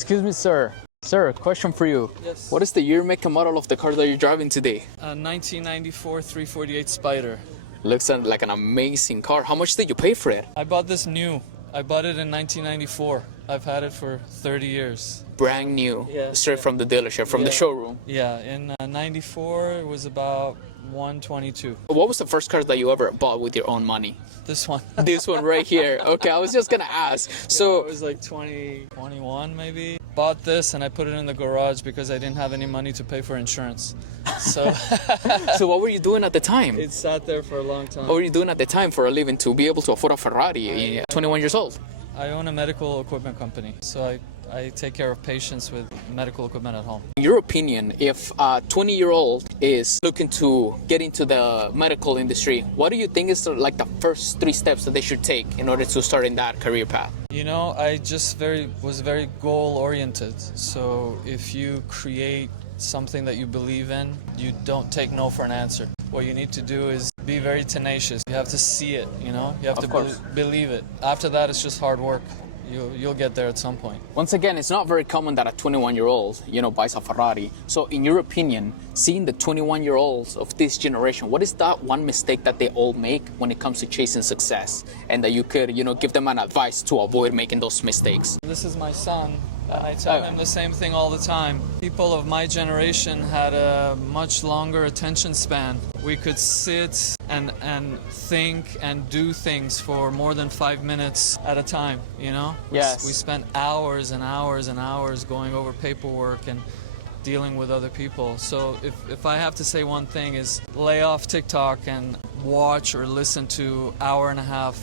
Excuse me, sir. Sir, question for you. Yes. What is the year, make, and model of the car that you're driving today? 1994 348 Spider. Looks like an amazing car. How much did you pay for it? I bought this new. I bought it in 1994. I've had it for 30 years. Brand new, Yeah, straight yeah. from the dealership, from the Yeah. showroom. Yeah, in 94 it was about 122. What was the first car that you ever bought with your own money? This one. This one right here. Okay, I was just gonna ask. It So, was like 21 maybe. Bought this and I put it in the garage because I didn't have any money to pay for insurance. So so what were you doing at the time? it sat there for a long time. What were you doing at the time for a living to be able to afford a Ferrari at 21 years old? I own a medical equipment company, so I take care of patients with medical equipment at home. In your opinion, if a 20-year-old is looking to get into the medical industry, what do you think is like the first 3 steps that they should take in order to start in that career path? You know, I just was very goal oriented. So if you create something that you believe in, you don't take no for an answer. What you need to do is be very tenacious. You have to see it, you know? You have Of to course. believe it. After that, it's just hard work. You'll get there at some point. Once again, it's not very common that a 21-year-old, buys a Ferrari. So in your opinion, seeing the 21-year-olds of this generation, what is that one mistake that they all make when it comes to chasing success? And that you could, give them an advice to avoid making those mistakes? This is my son, and I tell him the same thing all the time. People of my generation had a much longer attention span. We could sit and think and do things for more than 5 minutes at a time, you know? Yes. We spent hours and hours and hours going over paperwork and dealing with other people. So if I have to say one thing is lay off TikTok and watch or listen to hour and a half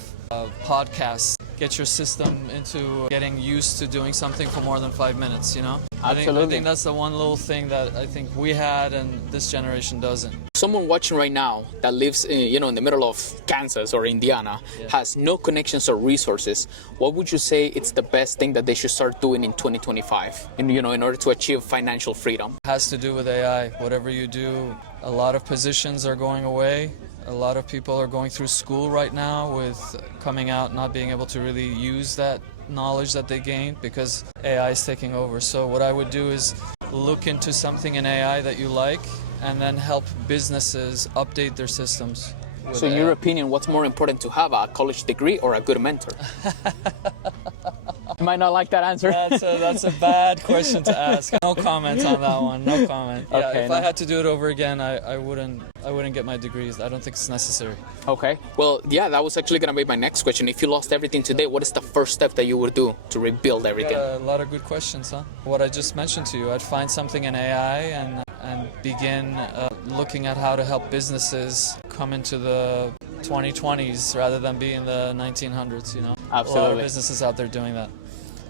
podcasts. Get your system into getting used to doing something for more than 5 minutes, you know? I Absolutely. think that's the one little thing that I think we had and this generation doesn't. Someone watching right now that lives in the middle of Kansas or Indiana, has no connections or resources, what would you say it's the best thing that they should start doing in 2025 in order to achieve financial freedom? It has to do with AI. Whatever you do, a lot of positions are going away. A lot of people are going through school right now with coming out not being able to really use that knowledge that they gained because AI is taking over. So what I would do is look into something in AI that you like and then help businesses update their systems. So in your opinion, what's more important, to have a college degree or a good mentor? You might not like that answer. That's a bad question to ask. No comment on that one. No comment. Yeah, Okay, if I had to do it over again, I wouldn't get my degrees. I don't think it's necessary. Okay. Well, yeah, that was actually going to be my next question. If you lost everything today, what is the first step that you would do to rebuild everything? A lot of good questions, huh? What I just mentioned to you, I'd find something in AI and begin looking at how to help businesses come into the 2020s rather than be in the 1900s, you know? Absolutely. A lot of businesses out there doing that.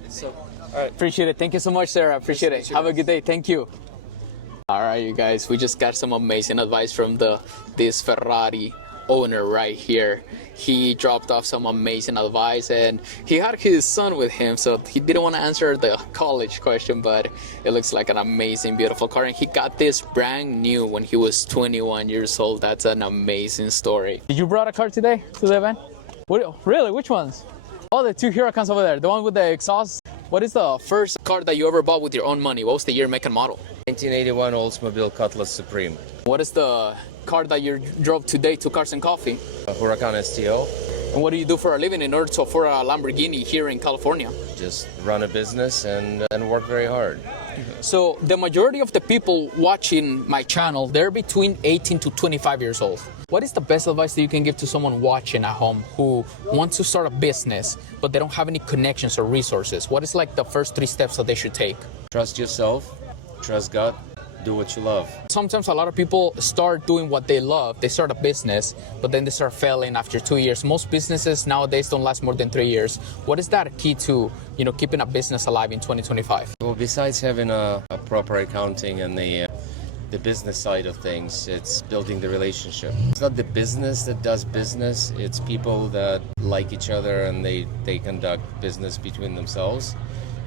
So, all right. Appreciate it. Thank you so much, Sarah. Appreciate it. Have a good day. Thank you. All right, you guys, we just got some amazing advice from this Ferrari owner right here. He dropped off some amazing advice, and he had his son with him, so he didn't want to answer the college question, but it looks like an amazing, beautiful car, and he got this brand new when he was 21 years old. That's an amazing story. Did you brought a car today to the event? Really? Which ones? Oh, the 2 Huracans over there, the one with the exhaust. What is the first car that you ever bought with your own money? What was the year, make, and model? 1981 Oldsmobile Cutlass Supreme. What is the car that you drove today to Cars and Coffee? A Huracan STO. And what do you do for a living in order to afford a Lamborghini here in California? Just run a business and work very hard. So the majority of the people watching my channel, they're between 18 to 25 years old. What is the best advice that you can give to someone watching at home who wants to start a business, but they don't have any connections or resources? What is like the first 3 steps that they should take? Trust yourself, trust God, do what you love. Sometimes a lot of people start doing what they love. They start a business, but then they start failing after 2 years. Most businesses nowadays don't last more than 3 years. What is that key to, keeping a business alive in 2025? Well, besides having a proper accounting and the business side of things, it's building the relationship. It's not the business that does business, it's people that like each other and they conduct business between themselves.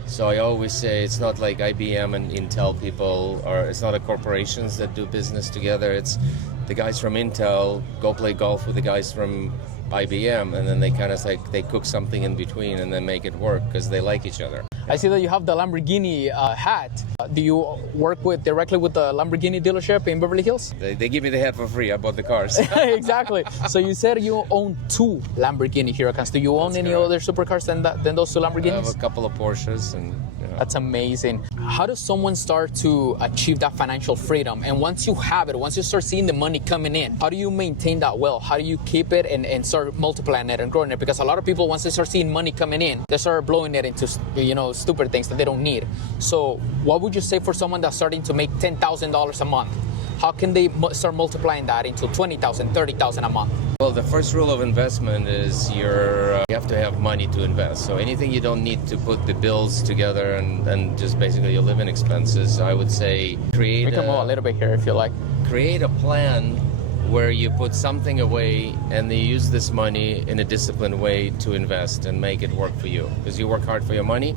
So I always say it's not like IBM and Intel people, or it's not the corporations that do business together. It's the guys from Intel go play golf with the guys from IBM, and then they kind of they cook something in between and then make it work because they like each other. I see that you have the Lamborghini hat. Do you work directly with the Lamborghini dealership in Beverly Hills? They give me the hat for free. I bought the cars. Exactly. So you said you own 2 Lamborghini Huracans. Do you own any other supercars than those 2 Lamborghinis? I have a couple of Porsches and. That's amazing. How does someone start to achieve that financial freedom? And once you have it, once you start seeing the money coming in, how do you maintain that wealth? How do you keep it and start multiplying it and growing it? Because a lot of people, once they start seeing money coming in, they start blowing it into, stupid things that they don't need. So what would you say for someone that's starting to make $10,000 a month? How can they start multiplying that into $20,000, $30,000 a month? Well, the first rule of investment is you have to have money to invest. So anything you don't need to put the bills together and just basically your living expenses, I would say We can move a little bit here if you like. create a plan where you put something away and you use this money in a disciplined way to invest and make it work for you. Because you work hard for your money,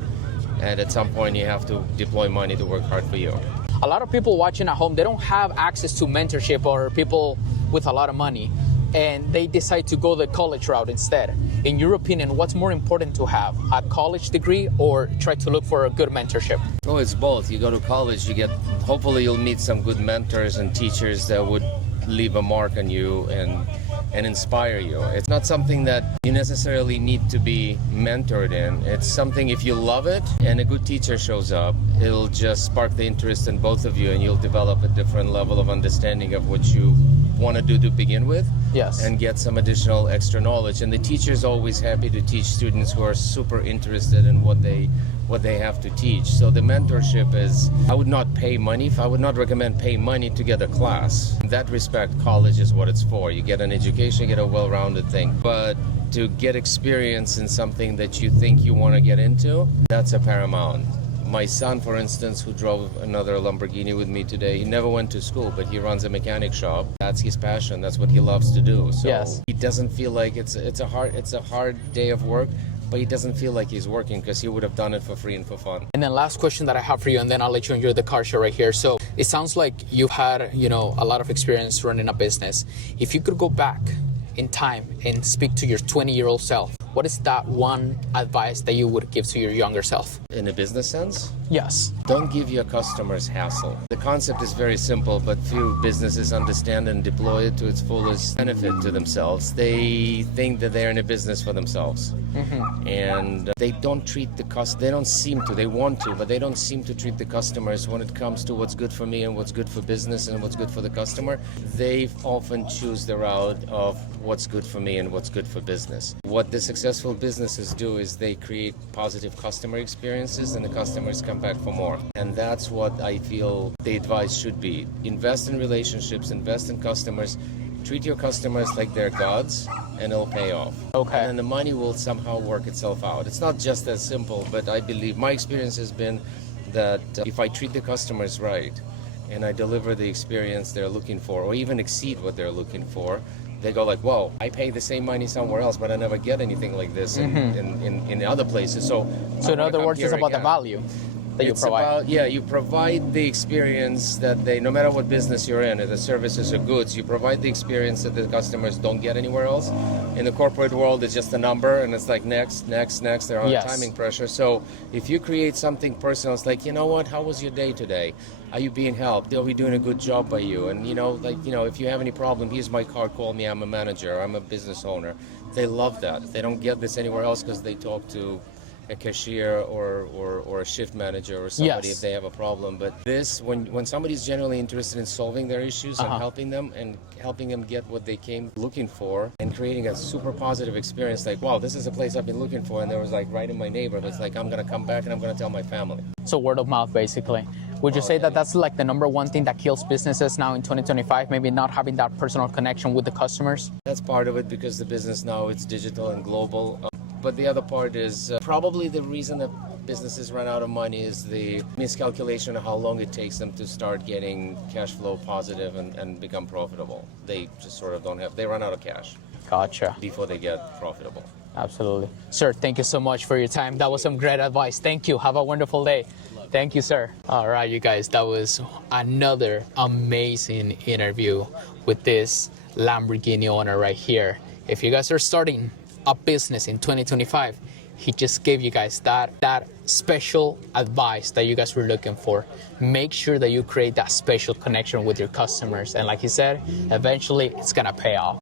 and at some point you have to deploy money to work hard for you. A lot of people watching at home, they don't have access to mentorship or people with a lot of money, and they decide to go the college route instead. In your opinion, what's more important to have, a college degree or try to look for a good mentorship? Oh, it's both. You go to college, hopefully you'll meet some good mentors and teachers that would leave a mark on you and inspire you. It's not something that you necessarily need to be mentored in. It's something, if you love it and a good teacher shows up, it'll just spark the interest in both of you, and you'll develop a different level of understanding of what you want to do to begin with. Yes. And get some additional extra knowledge. And the teacher's always happy to teach students who are super interested in what they have to teach. So the mentorship is, I would not recommend paying money to get a class. In that respect, college is what it's for. You get an education, you get a well-rounded thing. But to get experience in something that you think you want to get into, that's a paramount. My son, for instance, who drove another Lamborghini with me today, he never went to school, but he runs a mechanic shop. That's his passion. That's what he loves to do. So yes. He doesn't feel like it's a hard day of work, but he doesn't feel like he's working because he would have done it for free and for fun. And then last question that I have for you, and then I'll let you enjoy the car show right here. So it sounds like you've had, a lot of experience running a business. If you could go back in time and speak to your 20-year-old self, what is that one advice that you would give to your younger self? In a business sense? Yes. Don't give your customers hassle. The concept is very simple, but few businesses understand and deploy it to its fullest benefit to themselves. They think that they're in a business for themselves. Mm-hmm. And they don't treat they want to, but they don't seem to treat the customers when it comes to what's good for me and what's good for business and what's good for the customer. They often choose the route of what's good for me and what's good for business. What the successful businesses do is they create positive customer experiences, and the customers come back for more. And that's what I feel the advice should be. Invest in relationships, invest in customers, treat your customers like they're gods, and it'll pay off. Okay. And the money will somehow work itself out. It's not just as simple, but I believe my experience has been that if I treat the customers right and I deliver the experience they're looking for, or even exceed what they're looking for, they go like, whoa, I pay the same money somewhere else, but I never get anything like this in other places. So in other words, it's about the value that you provide. You provide the experience that no matter what business you're in, the services or goods, you provide the experience that the customers don't get anywhere else. In the corporate world, it's just a number, and it's like next, they're on timing pressure. So if you create something personal, it's like, you know what, how was your day today? Are you being helped? Are we doing a good job by you? And if you have any problem, here's my card, call me, I'm a manager, I'm a business owner. They love that. They don't get this anywhere else because they talk to a cashier or a shift manager or somebody if they have a problem. But this, when somebody's genuinely interested in solving their issues and helping them get what they came looking for, and creating a super positive experience, like, wow, this is a place I've been looking for, and there was like right in my neighborhood. It's like, I'm gonna come back and I'm gonna tell my family. So word of mouth, basically. Would you say that that's like the number one thing that kills businesses now in 2025? Maybe not having that personal connection with the customers? That's part of it, because the business now, it's digital and global. But the other part is probably the reason that businesses run out of money is the miscalculation of how long it takes them to start getting cash flow positive and become profitable. They just sort of they run out of cash. Gotcha. Before they get profitable. Absolutely. Sir, thank you so much for your time. That was some great advice. Thank you. Have a wonderful day. Thank you, sir. All right, you guys, that was another amazing interview with this Lamborghini owner right here. If you guys are starting a business in 2025, he just gave you guys that special advice that you guys were looking for. Make sure that you create that special connection with your customers. And like he said, eventually it's gonna pay off.